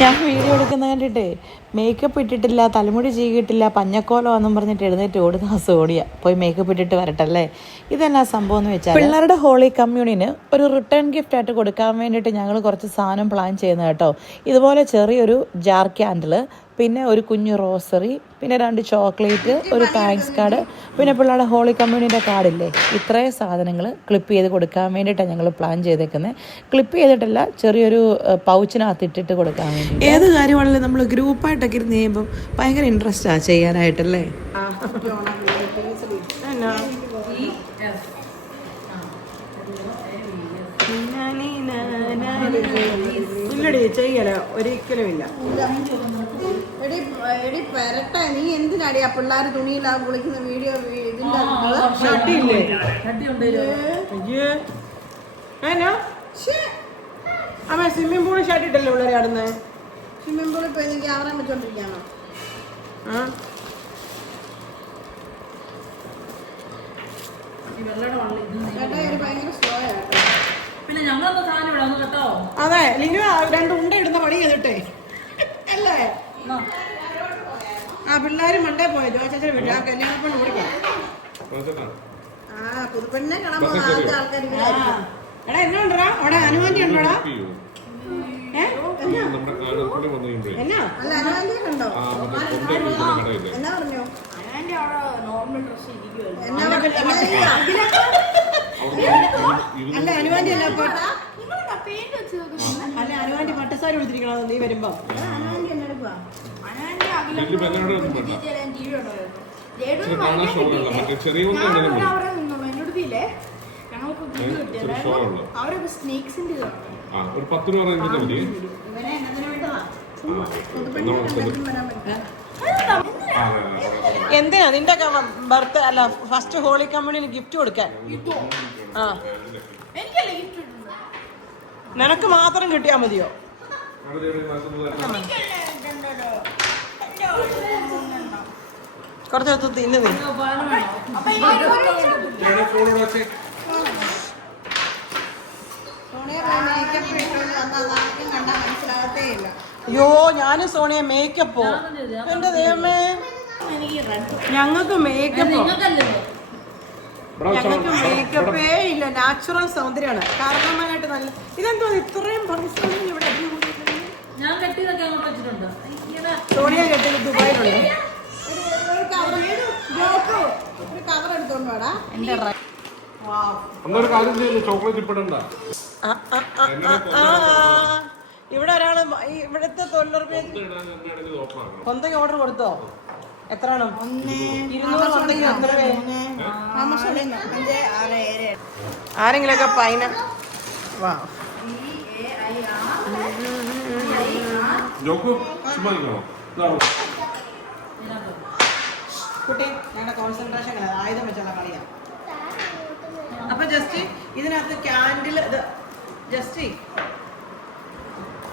ഞാൻ വീഡിയോ എടുക്കുന്ന കണ്ടിട്ടേ മേക്കപ്പ് ഇട്ടിട്ടില്ല തലമുടി ചീകിട്ടില്ല പഞ്ഞക്കോലോ എന്നും പറഞ്ഞിട്ട് എഴുന്നേറ്റ് ഓടുന്ന സോണിയ. പോയി മേക്കപ്പ് ഇട്ടിട്ട് വരട്ടല്ലേ? ഇതെന്നാ സംഭവം എന്ന് വെച്ചാൽ പിള്ളേരുടെ ഹോളി കമ്മ്യൂണിന് ഒരു റിട്ടേൺ ഗിഫ്റ്റ് ആയിട്ട് കൊടുക്കാൻ വേണ്ടിയിട്ട് ഞങ്ങൾ കുറച്ച് സാധനം പ്ലാൻ ചെയ്യുന്നത് കേട്ടോ. ഇതുപോലെ ചെറിയൊരു ജാർ ക്യാൻഡിൽ പിന്നെ ഒരു കുഞ്ഞു റോസറി പിന്നെ രണ്ട് ചോക്ലേറ്റ് ഒരു താങ്ക്സ് കാർഡ് പിന്നെ പിള്ളേരുടെ ഹോളി കമ്മ്യൂണിന്റെ കാർഡില്ലേ ഇത്രയും സാധനങ്ങൾ ക്ലിപ്പ് ചെയ്ത് കൊടുക്കാൻ വേണ്ടിയിട്ടാണ് ഞങ്ങൾ പ്ലാൻ ചെയ്തേക്കുന്നത് ക്ലിപ്പ് ചെയ്തിട്ടല്ല ചെറിയൊരു പൗച്ചിനകത്ത് ഇട്ടിട്ട് കൊടുക്കാൻ വേണ്ടി ഏത് കാര്യമാണെങ്കിലും നമ്മൾ ഗ്രൂപ്പായിട്ടൊക്കെ ഇരുന്ന് ചെയ്യുമ്പോൾ ഭയങ്കര ഇൻട്രസ്റ്റാണ് ചെയ്യാനായിട്ടല്ലേ? ഇല്ലടി ചെയ്യല ഒരിക്കലും ഇല്ല എടി എടി പെരട്ടെ നീ എന്തിനാടി ആ പിള്ളേർ തുണിയിലാ കുളിക്കുന്ന വീഡിയോ ഇതിന്റെ ശ്ശേ, അമ്മ സ്വിമ്മിംഗ് പൂളിൽ ഷട്ടിട്ടല്ലേ പിള്ളേരെ ആടുന്നത് സ്വിമ്മിംഗ് പൂളിൽ പോയി നീ ക്യാമറ വെച്ചോണ്ടിരിക്കാണോ. ആ. ചേട്ടാ ഒരു ഭയങ്കര സ്ലോ ആട്ടോ പിന്നെ ഞങ്ങളൊന്ന് സാധനം ഇവിടെ ഒന്ന് കേട്ടോ? അതെ ലിനു രണ്ട് ഉണ്ട ഇടുന്ന പണി ചെയ്തിട്ടേ. അല്ലേ? ആ പിള്ളേര് മണ്ടേ പോയത് ചേച്ചി വീട്ടിൽ ആ കല്യാണപ്പണ് വിളിക്കാം ആ പുതുപ്പെണ്ണെ കാണാൻ പോകുന്ന ആദ്യത്തെ ആൾക്കാർ എടാ എന്നാ ഉണ്ടടാ? അവിടെ അനുവാന്റി ഉണ്ടോടാ? എന്നാ? അല്ല അനുവാന്തിയെ കണ്ടോ? എന്നാ പറഞ്ഞു? നോർമൽ ഡ്രസ് ഇരിക്കുമല്ലോ അല്ല അനുവാന്റി അല്ല അല്ല അനുവാന്റി പട്ടസാരി കൊടുത്തിരിക്കണോ നീ വരുമ്പോ. ഒരു പത്ത് രൂപ റേഞ്ചിന്റെ മതി ഇവനെ എന്നതിന് വേണ്ടതാ? ആ. എന്തിനാ? നിന്റെ ബർത്ത് അല്ല ഫസ്റ്റ് ഹോളി കമ്പനിന് ഗിഫ്റ്റ് കൊടുക്കാൻ. ആ. നിനക്ക് മാത്രം കിട്ടിയാ മതിയോ? കുറച്ചെടുത്ത് തിന്നു നീ. അയ്യോ ഞാനും സോണിയ മേക്കപ്പോ എന്റെ ദൈവമേ. ഞങ്ങൾക്ക് മേക്കപ്പോ ഞങ്ങൾക്ക്. മേക്കപ്പേ ഇല്ല നാച്ചുറൽ സൗന്ദര്യമാണ്. കാരണമായിട്ട് നല്ല ഇതെന്തോ ഇത്രയും പരിശ്രമം ഇവിടെ ഞാൻ കെട്ടിയതൊക്കെ അങ്ങോട്ട് വെച്ചിട്ടുണ്ട്. സോണിയ കെട്ടിയത് ദുബായിലുണ്ട്. ഒരു- കവർ എടുത്തോണ്ട് വേടാ. എന്റെ കാര്യം ചെയ്യുന്നു ചോക്ലേറ്റ് ഇപ്പിടണ്ട ഇവിടെ ഒരാൾ ഇവിടുത്തെ തൊഴിലുറപ്പ് കൊന്തയ്ക്ക് ഓർഡർ കൊടുത്തോ? എത്ര. ആരെങ്കിലൊക്കെ പൈന വാ. കുട്ടി ഞങ്ങളുടെ കോൺസെൻട്രേഷൻ ആയുധം വെച്ചുള്ള കളിയാണ് അപ്പൊ ജസ്റ്റ് ഇതിനകത്ത് ക്യാൻഡിൽ ഇത് ജസ്റ്റ്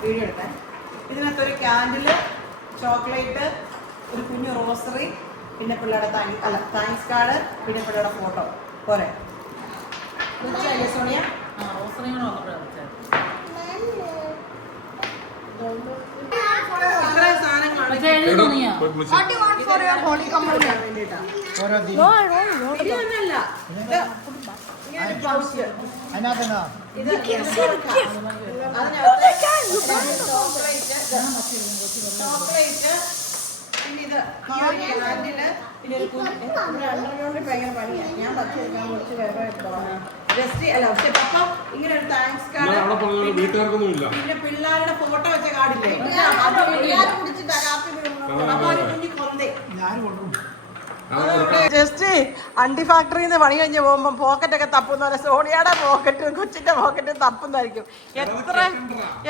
വീഡിയോ എടുക്കാൻ ഇതിനകത്ത് ഒരു ക്യാൻഡിൽ ചോക്ലേറ്റ് ഒരു കുഞ്ഞു റോസറി പിന്നെ പിള്ളേരുടെ താങ്ക് അല്ല താങ്ക്സ് കാർഡ് പിന്നെ പിള്ളേരുടെ ഫോട്ടോ പോരെ. സോണിയ? ചോക്ലേറ്റ് പിന്നെ ഇത് പിന്നെ ഒരു ഭയങ്കര പണിയാണ് ഞാൻ കുറച്ച് വേറെ ജസ്റ്റ് അല്ല പക്ഷെ പപ്പ ഇങ്ങനെ ഒരു താങ്ക്സ് ഞാൻ കാർഡ് അവിടെ പറഞ്ഞ പോലെ ഇല്ല പിന്നെ പിള്ളേരുടെ ഫോട്ടോ വെച്ച കാർഡില്ലേ ജസ്റ്റ് അണ്ടി ഫാക്ടറിയിൽ നിന്ന് പണി കഴിഞ്ഞ് പോകുമ്പോൾ പോക്കറ്റ് ഒക്കെ തപ്പുന്ന പോലെ സോണിയുടെ പോക്കറ്റും കൊച്ചിന്റെ പോക്കറ്റും തപ്പുന്നതായിരിക്കും. എത്ര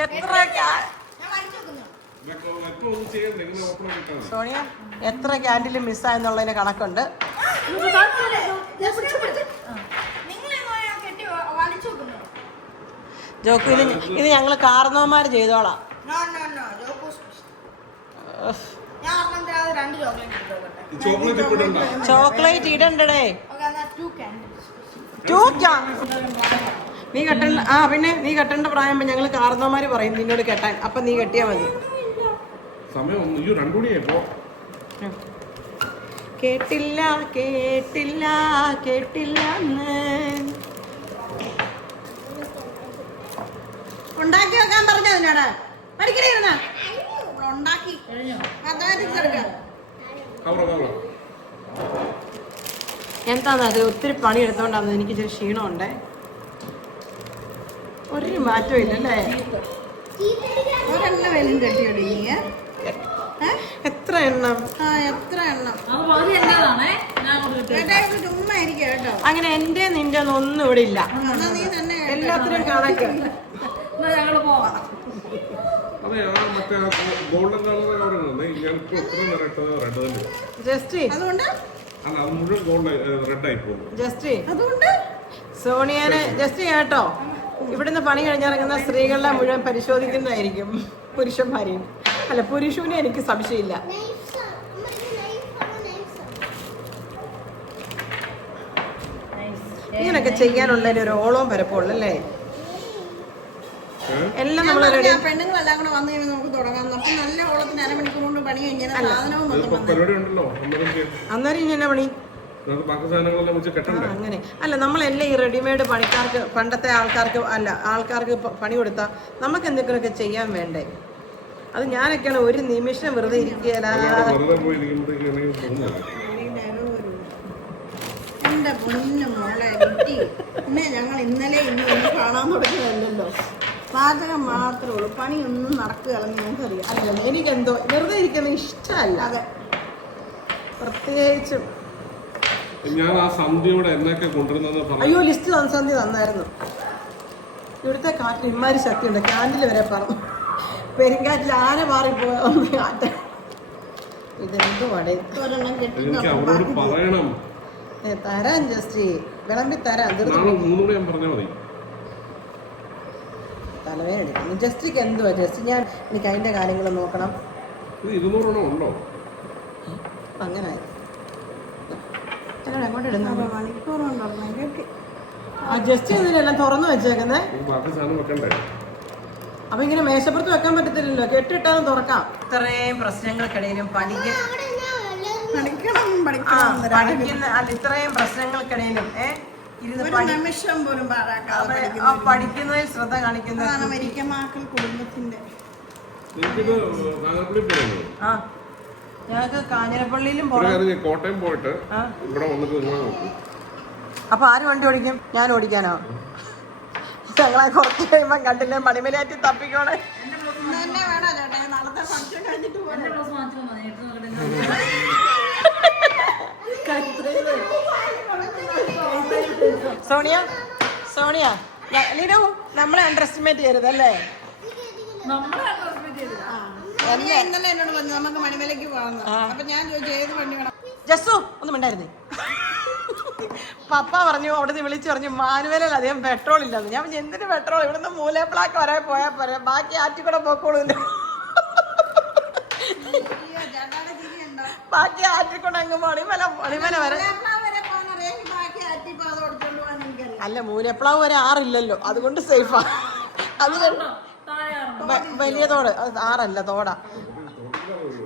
എത്ര സോണിയ എത്ര ക്യാൻഡിൽ മിസ്സായെന്നുള്ളതിന് കണക്കുണ്ട്. ജോക്കു ഇത് ഇത് ഞങ്ങൾ കാർന്നവന്മാർ ചെയ്തോളാം. ചോക്ലേറ്റ് ഇടണ്ടേ നീ കെട്ടണ്ട ആ പിന്നെ നീ കെട്ടേണ്ട പ്രായം ഞങ്ങൾ കാർന്നവന്മാര് പറയും നിന്നോട് കെട്ടാൻ. അപ്പൊ നീ കെട്ടിയാ മതി. സമയം ഒന്ന് അയ്യോ രണ്ടു മണിയായിപ്പോ കേട്ടില്ല കേട്ടില്ല കേട്ടില്ല. ഉണ്ടാക്കി വെക്കാൻ പറഞ്ഞു അതിനോട് പഠിക്കണിരുന്ന ഉണ്ടാക്കി. കഴിഞ്ഞോ? മാത്തമാറ്റിക്സ് എടുക്കാം കവറ കവറ എന്താന്ന് അത് ഒത്തിരി പണി എടുത്തോണ്ടാന്ന് എനിക്ക് ഇച്ചിരി ക്ഷീണമുണ്ടേ. ഒരു മാറ്റവും ഇല്ലല്ലേ? ഒരെണ്ണം വെലും കെട്ടിയോടി നീ എത്ര എണ്ണം? ആ എത്ര എണ്ണം? അങ്ങനെ എന്റെ നിന്റെ ഒന്നും ഇവിടെ ഇല്ല. എന്നാ നീ തന്നെ എല്ലാത്തിനും കണക്ക്. ജസ്റ്റ്. അതുകൊണ്ട്? അല്ല അത് ഗോൾഡ് റെഡ് ആയി പോകുന്നു. ജസ്റ്റ്. അതുകൊണ്ട്? സോണിയാനെ ജസ്റ്റ് കേട്ടോ. ഇവിടുന്ന് പണി കഴിഞ്ഞിറങ്ങുന്ന സ്ത്രീകളെ മുഴുവൻ പരിശോധിക്കുന്നതായിരിക്കും പുരുഷന്മാരെയും. അല്ല പുരുഷനെ എനിക്ക് സംശയമില്ല. ഇങ്ങനൊക്കെ ചെയ്യാനുള്ളതിന് ഒരു ഓളവും പരപ്പുള്ളൂ അല്ലേ? എല്ലാം നമ്മൾ റെഡി പെണ്ണുങ്ങളെല്ലാം കൂടെ വന്നു കഴിയുമ്പോൾ നമുക്ക് തുടങ്ങാം. അപ്പൊ നല്ല ഓളത്തിന് അരമണിക്കൂർ കൊണ്ട് പണി കഴിഞ്ഞാൽ സാധനവും വന്നു ഇതിപ്പോ ഉണ്ടല്ലോ. അന്നേരം ചെയ്യാം. ഇനി എന്നാ പണി? അങ്ങനെ. അല്ല നമ്മളെല്ലാം ഈ റെഡിമെയ്ഡ് പണിക്കാർക്ക് പണ്ടത്തെ ആൾക്കാർക്ക് അല്ല ആൾക്കാർക്ക് പണി കൊടുത്താൽ നമുക്ക് എന്തെങ്കിലുമൊക്കെ ചെയ്യാൻ വേണ്ടേ? അത് ഞാനൊക്കെയാണ് ഒരു നിമിഷം വെറുതെ ഇരിക്കുകയല്ല. എന്റെ പൊന്നു മോളെ കുട്ടി. പിന്നെ ഞങ്ങൾ ഇന്നലെ ഇന്ന് ഒന്ന് കാണാൻ തുടങ്ങിയതല്ലല്ലോ. പാചകം മാത്രമേ ഉള്ളൂ. പണിയൊന്നും നടക്കുകയാണെന്ന് ഞങ്ങൾക്കറിയാം. അല്ല എനിക്കെന്തോ വെറുതെ ഇരിക്കുന്ന ഇഷ്ടമല്ല. അതെ. പ്രത്യേകിച്ചും. ഞാൻ ആ സന്ധ്യയോടെ എന്നൊക്കെ കൊണ്ടുവരുന്നെന്ന് അയ്യോ ലിസ്റ്റ് സന്ധ്യ തന്നായിരുന്നു. ഇവിടുത്തെ കാറ്റിൽ ഇമ്മാരി ശക്തിയുണ്ട്. ക്യാൻഡിൽ വരെ പറഞ്ഞു. പെരുങ്കാറ്റിൽ ആന മാറിപ്പോയ കെട്ടി. തരാം ജസ്റ്റ്. വിളമ്പി തരാം. തലവേദന എടുക്കുന്നു. ജസ്റ്റിക്ക് എന്തുവാ? ജസ്റ്റ് ഞാൻ എനിക്ക് അതിന്റെ കാര്യങ്ങൾ നോക്കണം. ഉണ്ടോ? അങ്ങനെ അങ്ങോട്ട് ഇടുന്നു ജസ്റ്റ് ഇതിലെല്ലാം തുറന്നു വെച്ചേക്കുന്നേ നമുക്ക് ബാക്കി സാധനം വെക്കണ്ടേ അപ്പൊ ഇങ്ങനെ മേശപ്പുറത്ത് വെക്കാൻ പറ്റത്തില്ലല്ലോ. കെട്ടിട്ടാലും തുറക്കാം. ഇത്രയും പ്രശ്നങ്ങൾക്കിടയിലും പഠിക്കണം പഠിക്കുന്ന അല്ല ഇത്രയും പ്രശ്നങ്ങൾക്കിടയിലും ഏ ഇരുന്ന് നിമിഷം പോലും പഠിക്കുന്നതിൽ ശ്രദ്ധ കാണിക്കുന്ന അമേരിക്കമാക്കൾ കുടുംബത്തിന്റെ ആ ഞങ്ങൾക്ക് കാഞ്ഞിരപ്പള്ളിയിലും പോകാം കോട്ടയം പോയിട്ട് ഇവിടെ വന്നിട്ട് അപ്പൊ ആര് വണ്ടി ഓടിക്കും? ഞാൻ ഓടിക്കാനോ? ഞങ്ങളെ കുറച്ച് കഴിയുമ്പോ കണ്ടില്ലേ? മണിമലയാറ്റി തപ്പിക്കോണേ. സോണിയ സോണിയ ലിനു നമ്മളെ അണ്ടർ എസ്റ്റിമേറ്റ് ചെയ്യരുത്. അല്ലേ ഇന്നലെ എന്നോട് പറഞ്ഞു നമുക്ക് മണിമലയ്ക്ക് പോകാം അപ്പൊ ഞാൻ ചോദിച്ചു ഏത് വണ്ടി വേണം? ജസ്സു ഒന്നും മിണ്ടായിരുന്നേ. പപ്പ പറഞ്ഞു അവിടുന്ന് വിളിച്ചു പറഞ്ഞു മാനുവലിൽ അധികം പെട്രോൾ ഇല്ലെന്ന്. ഞാൻ എന്തിന് പെട്രോൾ ഇവിടുന്ന് മൂലപ്പിളാക്ക് വരെ പോയാൽ പോരെ. ബാക്കി ആറ്റിക്കൂടെ പോക്കോളൂ ബാക്കി ആറ്റിക്കൂടെ അങ്ങ് മണിമല മണിമല വരെ. അല്ല മൂലപ്പിളാവ് വരെ ആറില്ലല്ലോ. അതുകൊണ്ട് സേഫാ അത് വലിയ തോട്. ആറല്ല തോടാ.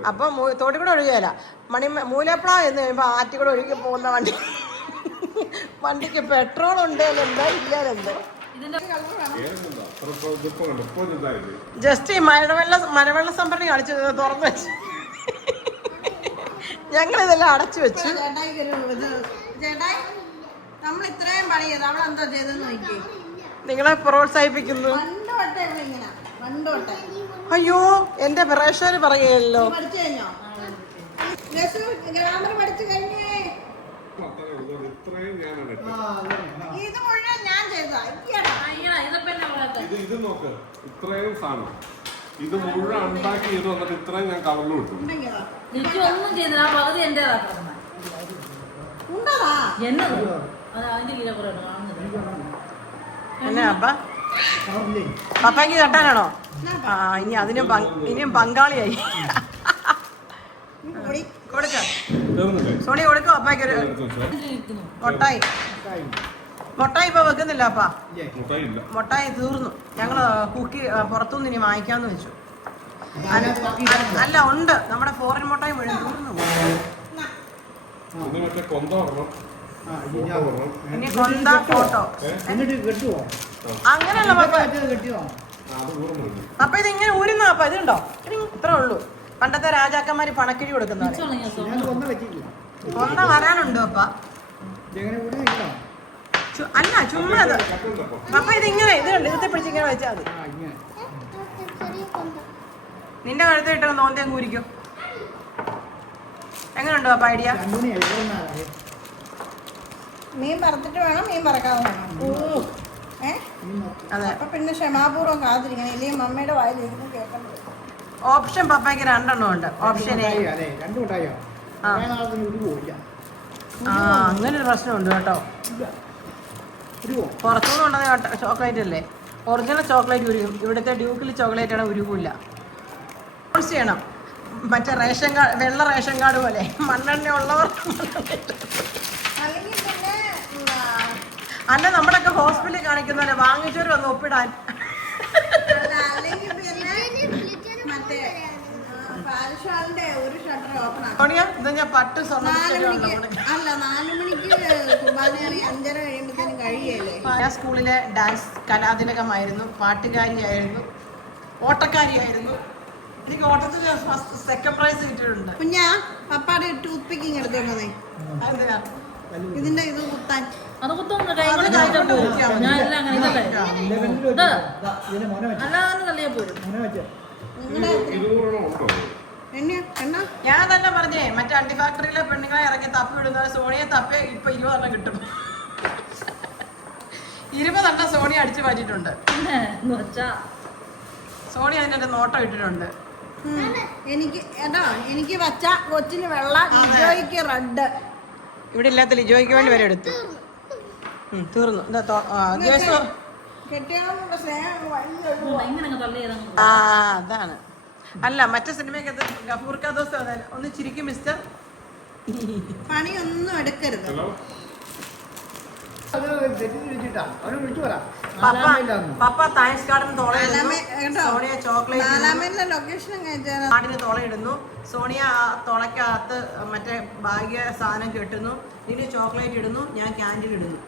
അപ്പൊ തോട്ടിൽ കൂടെ ഒഴുകിയല്ല മണി മൂലപ്പിളാവ് എന്ന് കഴിയുമ്പോ ആറ്റിക്കൂടെ ഒഴുകി പോകുന്ന വണ്ടി. വണ്ടിക്ക് പെട്രോൾ ഉണ്ട് ഇല്ലാതെന്തോ ജസ്റ്റ് ഈ മഴവെള്ള മഴവെള്ള സംഭരണി കാണിച്ചു തുറന്നു വെച്ചു. ഞങ്ങൾ ഇതെല്ലാം അടച്ചു വെച്ചു. ചേട്ടായിക്ക് ഒരു ഇത് ചേട്ടായി നമ്മൾ ഇത്രയും പണി ചെയ്ത് അവൾ എന്താ ചെയ്തെന്ന് നോക്കി നിങ്ങളെ പ്രോത്സാഹിപ്പിക്കുന്നു. അയ്യോ എന്റെ പ്രേക്ഷകർ പറയുകയല്ലോ. പഠിച്ചു കഴിഞ്ഞോ? ലസു ഗ്രാമർ പഠിച്ചു കഴിഞ്ഞേ അത്രേ ഉള്ളൂ. ഇത്രയും ഞാനാണ് ഇത് മുഴുവൻ ഞാൻ ചെയ്തതാ. ഇത് ഇത് നോക്ക്. ഇത്രയും സാധനം. ഇത് മുഴുവൻ ഉണ്ടാക്കി ചെയ്ത് വന്നിട്ട് ഇത്രയും ഞാൻ കവറിൽ വിട്ടു. എനിക്ക് ഒന്നും ചെയ്തില്ല. ആ പകുതി എന്നത് അതിന്റെ കുറെ കാണുന്നില്ല എന്നാ അപ്പ? പപ്പായ്ക്ക് കെട്ടാനാണോ ആ ഇനി അതിനും ഇനിയും പങ്കാളിയായി. സോണി കൊടുക്കും അപ്പായ്ക്ക് ഒരു മൊട്ടായി. മൊട്ടായി ഇപ്പൊ വെക്കുന്നില്ല അപ്പാ. മുട്ടായി തീർന്നു. ഞങ്ങൾ കുക്കി പുറത്തുനിന്ന് ഇനി വാങ്ങിക്കാന്ന് വെച്ചു. അല്ല ഉണ്ട്. നമ്മുടെ ഫോറിൻ മുട്ടായി മുഴുവൻ തീർന്നു. ഇനി കൊന്ത ഫോട്ടോ. ഊർന്നുണ്ട് അപ്പൊ ഇത് ഇങ്ങനെ ഊരുന്ന അപ്പൊ ഇതുണ്ടോ? ഇത്രേ ഉള്ളൂ. പണ്ടത്തെ രാജാക്കന്മാര് പണക്കിഴി കൊടുക്കുന്ന കൊന്ന വരാനുണ്ടോ അപ്പ? അല്ല ചുമ്മാ അത് അപ്പൊ ഇതിങ്ങനെ ഇത് കണ്ട് ഇതത്തെ പിടിച്ച് ഇങ്ങനെ വെച്ചാൽ മതി. നിന്റെ കഴുത്ത് ഇട്ട് നോന്തേ കൂരിക്കും എങ്ങനെയുണ്ടോ അപ്പ ഐഡിയ? മീൻ പറത്തിട്ട് വേണം മീൻ പറക്കാതെ വേണം. ഏ? അതെ അപ്പൊ പിന്നെ ക്ഷമാപൂർവം കാത്തിരിക്കണം. ഇല്ലെങ്കിൽ മമ്മയുടെ വായിൽ ഇരുന്ന് കേൾക്കേണ്ടി വരും ഓപ്ഷൻ പപ്പയ്ക്ക് രണ്ടെണ്ണം ഉണ്ട്. ഓപ്ഷൻ എ ആ. അങ്ങനെ ഒരു പ്രശ്നമുണ്ട് കേട്ടോ. പുറത്തുനിന്ന് കൊണ്ടുവന്ന ചോക്ലേറ്റ് അല്ലേ? ഒറിജിനൽ ചോക്ലേറ്റ് ഉരുകും ഇവിടുത്തെ ഡ്യൂക്കിൽ ചോക്ലേറ്റ് ആണ് ഉരുകില്ല ചെയ്യണം. മറ്റേ റേഷൻ കാർഡ് വെള്ള റേഷൻ കാർഡ് പോലെ. മണ്ണെണ്ണ ഉള്ളവർ അല്ല നമ്മുടെയൊക്കെ ഹോസ്പിറ്റലിൽ കാണിക്കുന്ന പോലെ വാങ്ങിച്ചവർ വന്ന് ഒപ്പിടാൻ അല്ല, അല്ലെങ്കിൽ പിന്നെ മറ്റേ ആ, പാൽശാലിന്റെ ഒരു ഷട്ടർ ഓപ്പൺ ആക്കും സോണിയ ഇത് ഞാൻ പട്ട് സ്വർണം നാല് മണിക്ക് അല്ല നാല് മണിക്ക് കുർബാനയാണെങ്കിൽ അഞ്ചര കഴിയുമ്പോഴത്തേനും കഴിയല്ലേ ഞാൻ സ്കൂളിലെ ഡാൻസ് കലാതിലകമായിരുന്നു പാട്ടുകാരിയായിരുന്നു ഓട്ടക്കാരിയായിരുന്നു. എനിക്ക് ഓട്ടത്തിൽ ഫസ്റ്റ് സെക്കൻഡ് പ്രൈസ് കിട്ടിയിട്ടുണ്ട്. കുഞ്ഞാ പപ്പാടെ ടൂത്ത് പിക്കിങ് എടുത്തോണ്ടേ? ഇതിന്റെ ഇത് കുത്താൻ. അത് കുത്തൊന്നും കൈ കൊണ്ട് ഞാൻ എല്ലാം അങ്ങനെ ഇതല്ലേ അല്ലാതെ തന്നെ പോരും. മോനെ വെച്ച്. നിങ്ങളുടെ ഞാൻ തന്നെ പറഞ്ഞേ മറ്റേ അണ്ടി ഫാക്ടറിയിലെ പെണ്ണുങ്ങളെ ഇറങ്ങി തപ്പി വിടുന്ന സോണിയെ തപ്പി ഇപ്പൊ ഇരുപതെണ്ണം കിട്ടും. ഇരുപതെണ്ണം സോണി അടിച്ചു മാറ്റിയിട്ടുണ്ട്. വെച്ചാ സോണി അതിന്റെ നോട്ടം ഇട്ടിട്ടുണ്ട്. എനിക്ക് എടാ എനിക്ക് വച്ച കൊച്ചിന് വെള്ള ലിജോയ്ക്ക് റെഡ്. ഇവിടെ ഇല്ലാത്ത ലിജോയ്ക്ക് വേണ്ടി വരെ എടുത്തു. തീർന്നു. ആ അതാണ്. അല്ല മറ്റേ സിനിമയ്ക്കകത്ത് ഗഫൂർ കദോസ് ഒന്ന് ചിരിക്കും മിസ്റ്റർ. പണിയൊന്നും എടുക്കരുത്. പപ്പ താങ്ക്സ് കാർഡിന്? സോണിയ ചോക്ലേറ്റ് ലൊക്കേഷൻ അയച്ചാൽ കാർഡിന് തുളയിടുന്നു സോണിയ ആ തുളയ്ക്കകത്ത് മറ്റേ ഭാഗ്യ സാധനം കെട്ടുന്നു. ഇനി ചോക്ലേറ്റ് ഇടുന്നു. ഞാൻ ക്യാൻഡിൽ ഇടുന്നു.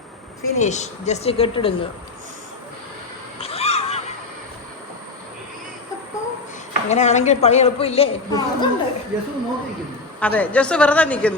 ഫിനിഷ് ജസ്റ്റ് കെട്ടിടുന്നു. അങ്ങനെയാണെങ്കിൽ പണി എളുപ്പമില്ലേ? അതെ ജസ് വെറുതെ നിൽക്കുന്നു.